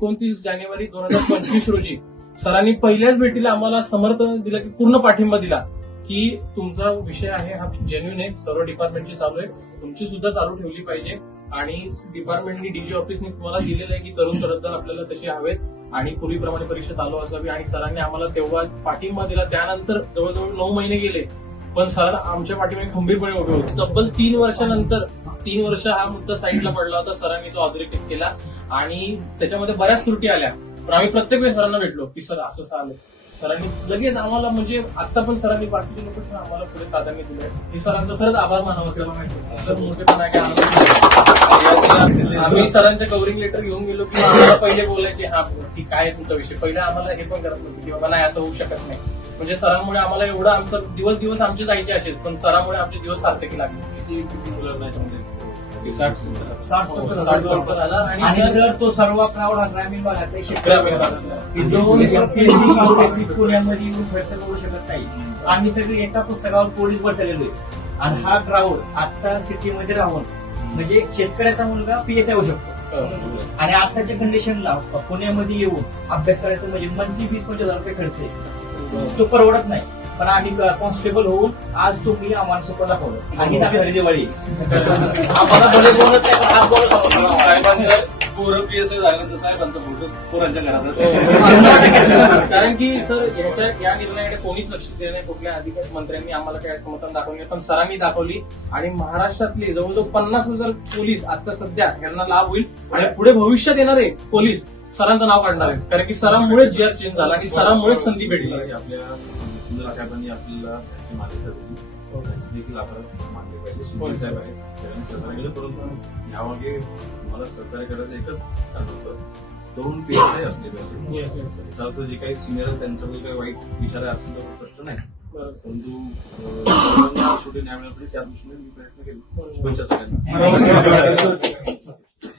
एकोणतीस जानेवारी दोन हजार पंचवीस रोजी सरांनी पहिल्याच भेटीला आम्हाला समर्थन दिलं की पूर्ण पाठिंबा दिला की तुमचा विषय आहे हा जेन्युन आहे. सर्व डिपार्टमेंटची चालू आहे. तुमची सुद्धा चालू ठेवली पाहिजे. आणि डिपार्टमेंटनी डीजी ऑफिसने तुम्हाला दिलेलं आहे की तरुण तरतदार आपल्याला तसे हवेत आणि पूर्वीप्रमाणे परीक्षा चालू असावी. आणि सरांनी आम्हाला तेव्हा पाठिंबा दिला. त्यानंतर जवळजवळ नऊ महिने गेले पण सर आमच्या पाठीमागे खंबीरपणे उभे होते. तब्बल तीन वर्षानंतर तीन वर्ष हा मुद्दा साईडला पडला होता. सरांनी तो अधोरेखित केला. आणि त्याच्यामध्ये बऱ्याच त्रुटी आल्या. पण आम्ही प्रत्येक वेळेस सरांना भेटलो की सर असं असं आलं सरांनी लगेच आम्हाला म्हणजे आता पण सरांनी बाकीचे लोक पण आम्हाला पुढे प्राधान्य दिलंय. हे सरांचं खरंच आभार मानावं आम्ही सरांचं कव्हरिंग लेटर घेऊन गेलो की आम्हाला पहिले बोलायचे हा की काय तुमचा विषय. पहिले आम्हाला हे पण करत नव्हतं की बाबा नाही असं होऊ शकत नाही. म्हणजे सरांमुळे आम्हाला एवढं आमचा दिवस दिवस आमचे जायचे असेल पण सरांमुळे आमचे दिवस सार्थकी लागले. किती किती एक साठ सत्तर साठ सत्तर साठ जवळपास आला आणि आणि सर तो सर्व क्राऊड हा ग्रामीण भागातला ग्रामीण शेतकरी भागातला. की जो MPSC KPSC पुण्यामध्ये येऊन खर्च करू शकत नाही. आम्ही सगळे एका पुस्तकावर पोलीस बसलेलो आहे. आणि हा क्राऊड आता सिटीमध्ये राहून म्हणजे शेतकऱ्याचा मुलगा पीएसआय होऊ शकतो. आणि आताच्या कंडिशनला पुण्यामध्ये येऊन अभ्यास करायचं म्हणजे मंथली वीस पंचवीस हजार रुपये खर्च आहे. तो परवडत नाही. पण आम्ही कॉन्स्टेबल होऊन आज तुम्ही आम्हाला सोपं दाखवलं. आणि आम्ही घरी दिवाळी. आम्हाला बोनस आहे पण हा बोनस पोरं पीएसआय झालं तर साहेबांचा फोटो पोरांच्या घरात असेल. कारण की सर याच्या या निर्णयाकडे कोणीच लक्ष दिलं नाही कुठल्या अधिकारी मंत्र्यांनी आम्हाला काय समर्थन दाखवलं पण सरांनी दाखवली आणि महाराष्ट्रातले जवळजवळ पन्नास हजार पोलीस आता सध्या यांना लाभ होईल आणि पुढे भविष्यात येणारे पोलीस सरांचं नाव काढणार आहेत कारण की सरांमुळे जी आर चेंज झाला आणि सरांमुळेच संधी भेटली. आपल्या साहेबांनी आपल्याला त्यांची मान्यता दिली त्यांची देखील आपण मानली पाहिजे. शिंदे साहेब आहेत. सगळ्यांनी सहकार्य केलं परंतु यामागे मला सहकार्य करायचं एकच होतं. दोन पीएसआय असले पाहिजे. त्याचा अर्थ जे काही सिनियर त्यांचा काही काही वाईट विचार आहे असेल तर प्रश्न नाही. परंतु शेवटी न्याय मिळाला त्या दृष्टीने मी प्रयत्न केले. शुभेच्छा सगळ्यांना. बरोबर.